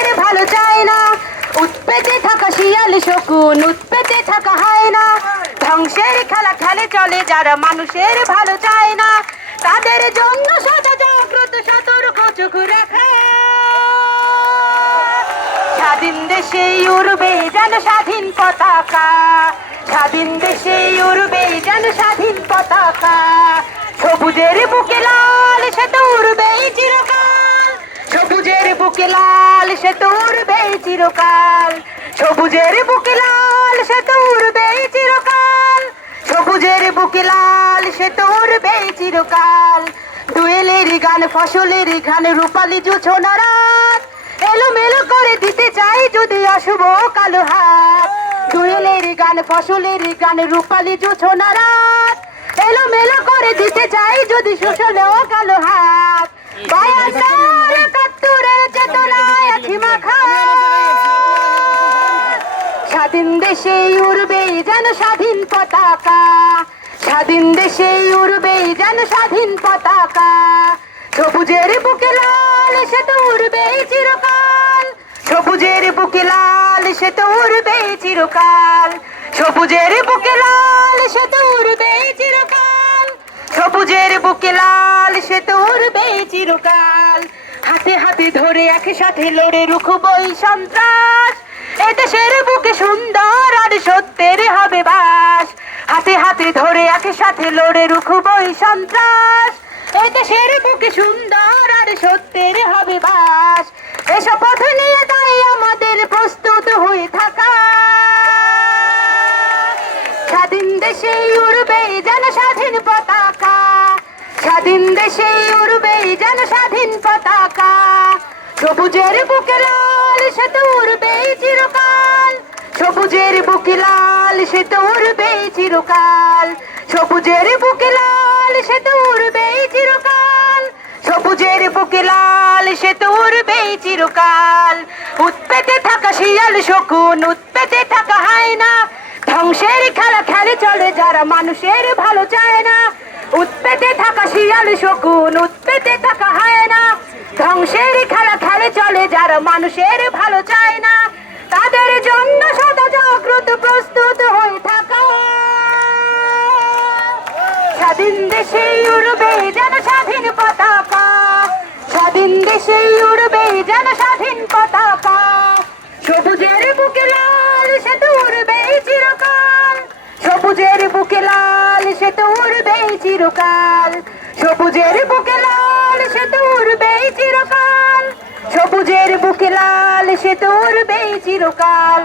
মানুষের ভালো চায় না। উৎপেতে থাকা শিয়াল শকুন, উৎপেতে থাকা হয় না। ধ্বংসের খেলা খেলে চলে যারা মানুষের ভালো চায় না। তাদের জন্য সদা জাগ্রত সতর্ক চোখ রাখা। স্বাধীন দেশে উড়বে যেন স্বাধীন পতাকা। স্বাধীন দেশে উড়বে যেন স্বাধীন পতাকা। সবুজের বুকে লাল, সে তো উড়বেই চিরকাল। সবুজের বুকে লাল, সে তো উড়বেই চিরকাল। সবুজের বুকে লাল, সে তো উড়বেই চিরকাল। দুয়েলের গান, ফসলের গান রূপালি জুছনা রাত এলো মেলো করে দিতে চাই যদি অশুভ কালো হাত। দুয়েলের গান, ফসলের গান রূপালি জুছনা রাত এলো মেলো করে দিতে চাই যদি শোষণে কালো হাত। দেশে উড়বে যেন স্বাধীন পতাকা। স্বাধীন দেশে উড়বে যেন স্বাধীন পতাকা। সবুজের বুকে লাল সে তো উড়বে চিরকাল। সবুজের বুকে লাল সে তো উড়বে চিরকাল। সবুজের বুকে লাল সে তো উড়বে চিরকাল। সবুজের বুকে লাল সে তো উড়বে চিরকাল। হাতে হাতে ধরে একসাথে লড়ে রুখবই সন্ত্রাস। এদেশের বুকে সুন্দর আর সত্যের হবে বাস। হাতে হাতে ধরে একসাথে লড়ে রুখবই সন্ত্রাস। এদেশের বুকে সুন্দর আর সত্যের হবে বাস। এসব পথ নিয়ে তাই আমাদের প্রস্তুত হয়ে থাকা। স্বাধীন দেশে উড়বে যেন স্বাধীন পতাকা। স্বাধীন দেশে উড়বে যেন স্বাধীন পতাকা। সবুজের বুকে লাল সে উড়বে সবুজের বুকে লাল, সে তো উড়বে চিরকাল। সবুজের বুকে লাল, সে তো উড়বে চিরকাল। সবুজের বুকে লাল, সে তো উড়বে চিরকাল। উৎপেতে থাকা শিয়াল শকুন, উৎপেতে থাকা হয় না ধ্বংসের খেলা খেলে চলে যারা, মানুষের ভালো চায় না। উৎপেতে থাকা শিয়াল শকুন, উৎপেতে থাকা হয় না ধ্বংসের খেলা খেলে চলে যারা, মানুষের ভালো চায় না। জাগ্রত প্রস্তুত হয়ে থাকা। স্বাধীন দেশে উড়বে যেন স্বাধীন পতাকা। স্বাধীন দেশে উড়বে যেন স্বাধীন পতাকা। সবুজের বুকে লাল সে তো উড়বে চিরকাল। সবুজের বুকে লাল সে তো উড়বে চিরকাল। সবুজের বুকে লাল সে তো উড়বে চিরকাল। সবুজের বুকে লাল সে তো উড়বে চিরকাল।